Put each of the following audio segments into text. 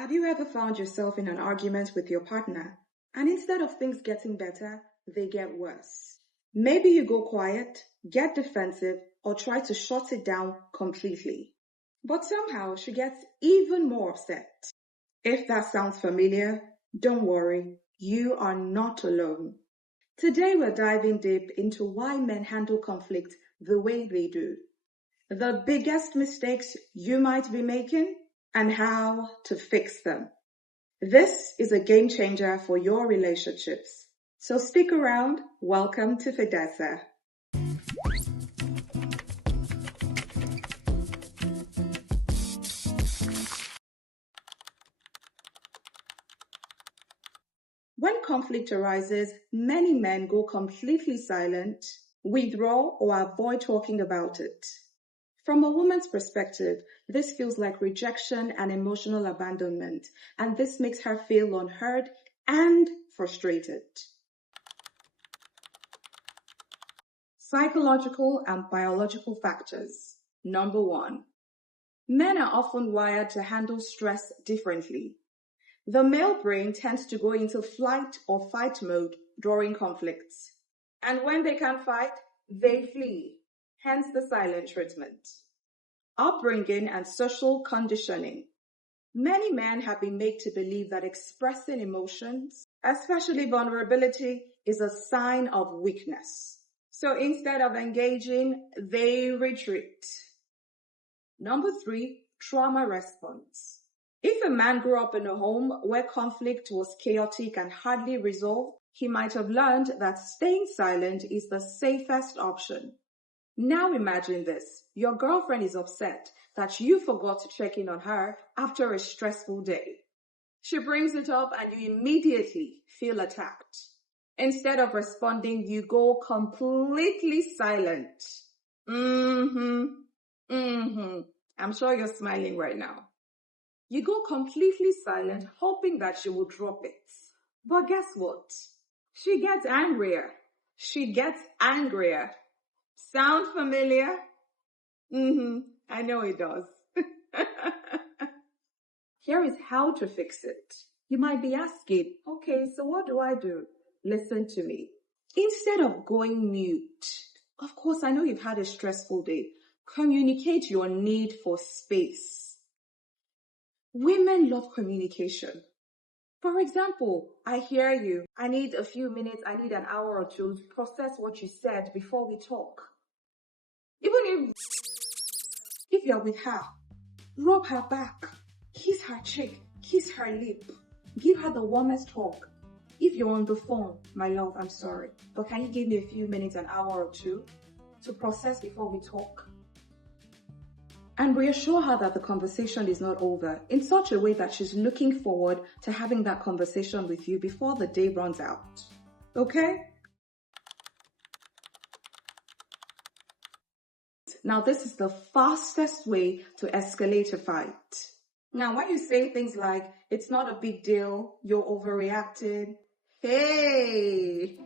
Have you ever found yourself in an argument with your partner, and instead of things getting better, they get worse? Maybe you go quiet, get defensive, or try to shut it down completely. But somehow she gets even more upset. If that sounds familiar, don't worry, you are not alone. Today we're diving deep into why men handle conflict the way they do, the biggest mistakes you might be making, and how to fix them. This is a game changer for your relationships. So stick around. Welcome to Fidessa. When conflict arises, many men go completely silent, withdraw, or avoid talking about it. From a woman's perspective, this feels like rejection and emotional abandonment, and this makes her feel unheard and frustrated. Psychological and biological factors. Number 1. Men are often wired to handle stress differently. The male brain tends to go into flight or fight mode during conflicts. And when they can't fight, they flee, hence the silent treatment. Upbringing and social conditioning. Many men have been made to believe that expressing emotions, especially vulnerability, is a sign of weakness. So instead of engaging, they retreat. Number 3, trauma response. If a man grew up in a home where conflict was chaotic and hardly resolved, he might have learned that staying silent is the safest option. Now imagine this. Your girlfriend is upset that you forgot to check in on her after a stressful day. She brings it up and you immediately feel attacked. Instead of responding, you go completely silent. I'm sure you're smiling right now. You go completely silent, hoping that she will drop it. But guess what? She gets angrier. Sound familiar? I know it does. Here is how to fix it. You might be asking, okay, so what do I do? Listen to me. Instead of going mute, of course, I know you've had a stressful day. Communicate your need for space. Women love communication. For example, I hear you. I need a few minutes, I need an hour or two to process what you said before we talk. Even if you're with her, rub her back, kiss her cheek, kiss her lip, give her the warmest hug. If you're on the phone, my love, I'm sorry, but can you give me a few minutes, an hour or two to process before we talk? And reassure her that the conversation is not over in such a way that she's looking forward to having that conversation with you before the day runs out. Okay? Now, this is the fastest way to escalate a fight. Now, when you say things like, it's not a big deal, you're overreacting, hey.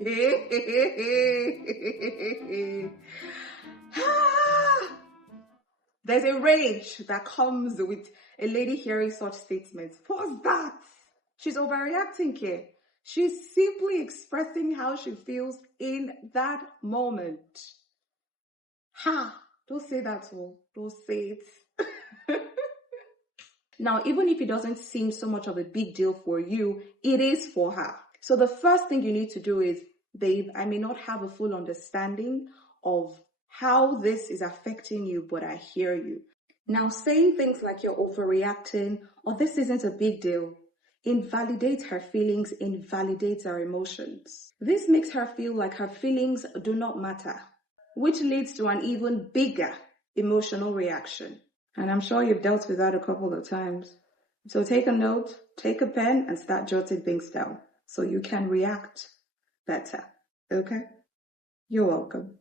There's a rage that comes with a lady hearing such statements. What's that? She's overreacting, kid. She's simply expressing how she feels in that moment. Don't say that, don't say it. Now, even if it doesn't seem so much of a big deal for you, it is for her. So the first thing you need to do is, babe, I may not have a full understanding of how this is affecting you, but I hear you. Now, saying things like you're overreacting or this isn't a big deal invalidates her feelings, invalidates her emotions. This makes her feel like her feelings do not matter, which leads to an even bigger emotional reaction. And I'm sure you've dealt with that a couple of times. So take a note, take a pen, and start jotting things down so you can react better. Okay? You're welcome.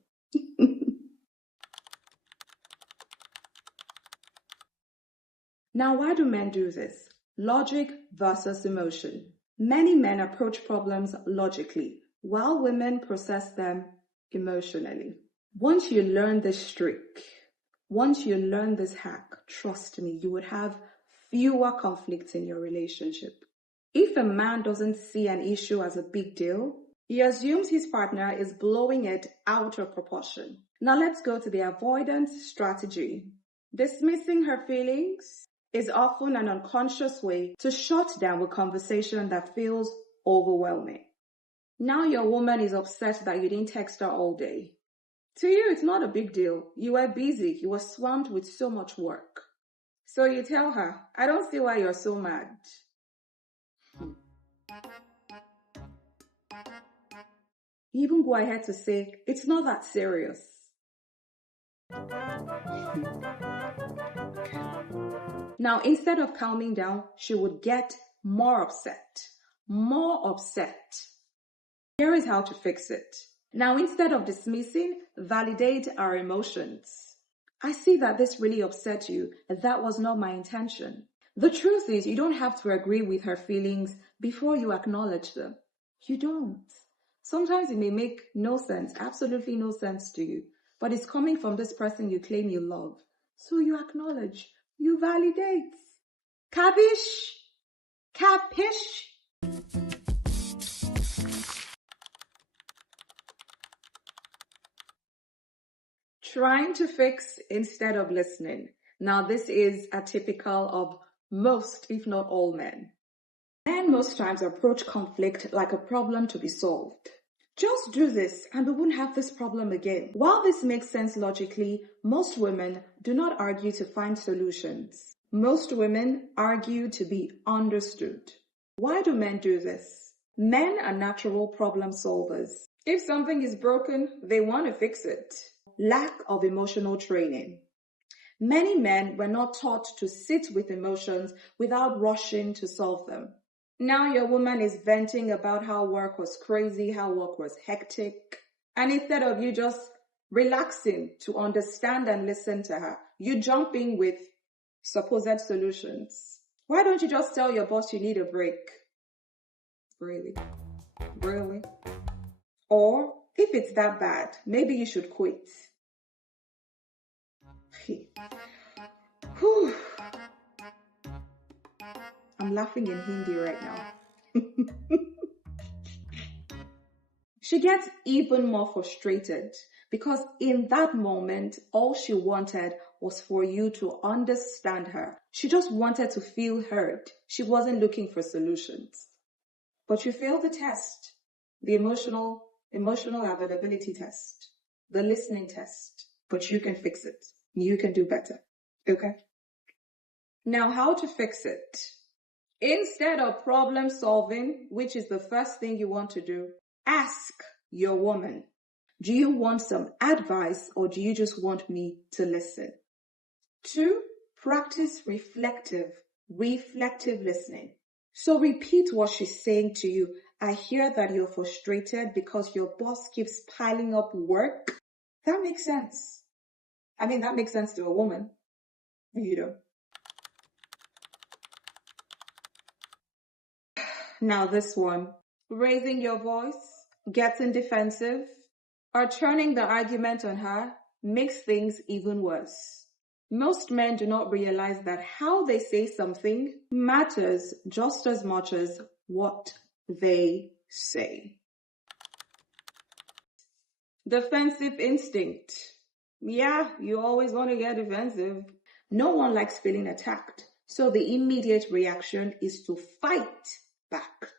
Now, why do men do this? Logic versus emotion. Many men approach problems logically, while women process them emotionally. Once you learn this trick, once you learn this hack, trust me, you would have fewer conflicts in your relationship. If a man doesn't see an issue as a big deal, he assumes his partner is blowing it out of proportion. Now let's go to the avoidance strategy. Dismissing her feelings is often an unconscious way to shut down a conversation that feels overwhelming. Now your woman is upset that you didn't text her all day. To you, it's not a big deal. You were busy. You were swamped with so much work. So you tell her, I don't see why you're so mad. You even go ahead to say, it's not that serious. Now, instead of calming down, she would get more upset. More upset. Here is how to fix it. Now, instead of dismissing, validate our emotions. I see that this really upset you. That was not my intention. The truth is, you don't have to agree with her feelings before you acknowledge them. You don't. Sometimes it may make no sense, absolutely no sense to you, but it's coming from this person you claim you love. So you acknowledge, you validate. Capish? Capish? Trying to fix instead of listening. Now this is atypical of most, if not all men. Men most times approach conflict like a problem to be solved. Just do this and we won't have this problem again. While this makes sense logically, most women do not argue to find solutions. Most women argue to be understood. Why do men do this? Men are natural problem solvers. If something is broken, they want to fix it. Lack of emotional training. Many men were not taught to sit with emotions without rushing to solve them. Now your woman is venting about how work was crazy, how work was hectic. And instead of you just relaxing to understand and listen to her, you jump in with supposed solutions. Why don't you just tell your boss you need a break? Really? Really? Or if it's that bad, maybe you should quit. Whew. I'm laughing in Hindi right now. She gets even more frustrated because in that moment, all she wanted was for you to understand her. She just wanted to feel heard. She wasn't looking for solutions. But you failed the test, the emotional availability test, the listening test. But you can fix it. You can do better. Okay? Now, how to fix it? Instead of problem solving, which is the first thing you want to do, ask your woman, do you want some advice or do you just want me to listen? 2, practice reflective listening. So repeat what she's saying to you. I hear that you're frustrated because your boss keeps piling up work. That makes sense. I mean, that makes sense to a woman. You know. Now this one, raising your voice, getting defensive, or turning the argument on her makes things even worse. Most men do not realize that how they say something matters just as much as what they say. Defensive instinct. Yeah, you always want to get defensive. No one likes feeling attacked, so the immediate reaction is to fight back.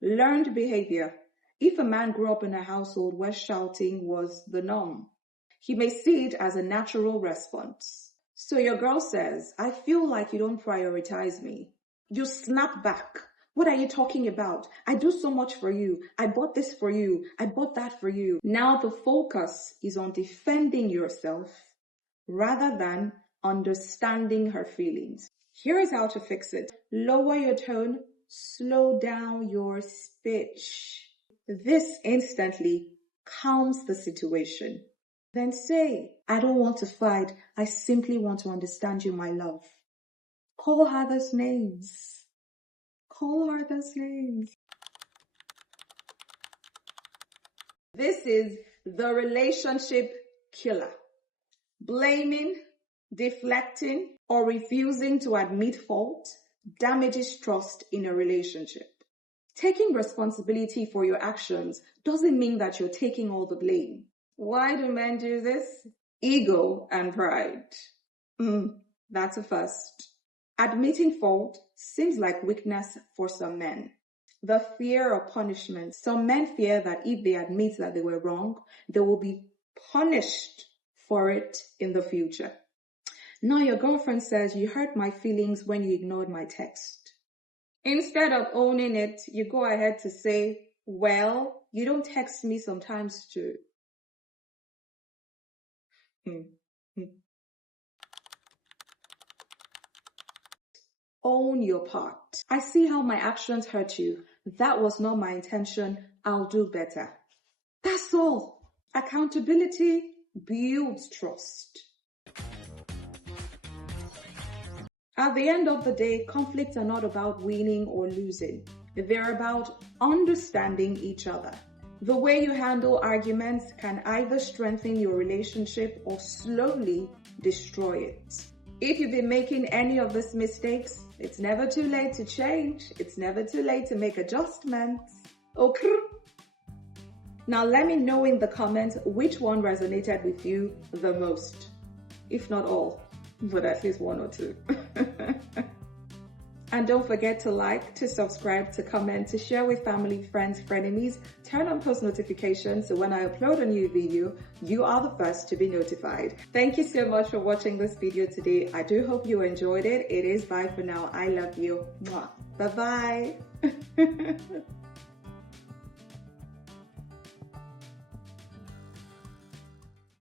Learned behavior. If a man grew up in a household where shouting was the norm, he may see it as a natural response. So your girl says, I feel like you don't prioritize me. You snap back. What are you talking about? I do so much for you. I bought this for you. I bought that for you. Now the focus is on defending yourself rather than understanding her feelings. Here is how to fix it. Lower your tone. Slow down your speech. This instantly calms the situation. Then say, I don't want to fight. I simply want to understand you, my love. Call her those names. Call her those names. This is the relationship killer. Blaming, Deflecting or refusing to admit fault damages trust in a relationship. Taking responsibility for your actions doesn't mean that you're taking all the blame. Why do men do this? Ego and pride. That's a first. Admitting fault seems like weakness for some men. The fear of punishment. Some men fear that if they admit that they were wrong, they will be punished for it in the future. Now your girlfriend says you hurt my feelings when you ignored my text. Instead of owning it, you go ahead to say, well, you don't text me sometimes too. Own your part. I see how my actions hurt you. That was not my intention. I'll do better. That's all. Accountability builds trust. At the end of the day, conflicts are not about winning or losing. They're about understanding each other. The way you handle arguments can either strengthen your relationship or slowly destroy it. If you've been making any of these mistakes, it's never too late to change. It's never too late to make adjustments. Okay? Now let me know in the comments which one resonated with you the most. If not all, but at least one or two. And don't forget to like, to subscribe, to comment, to share with family, friends, frenemies. Turn on post notifications so when I upload a new video, you are the first to be notified. Thank you so much for watching this video today. I do hope you enjoyed it. It is bye for now. I love you. Mwah. Bye-bye.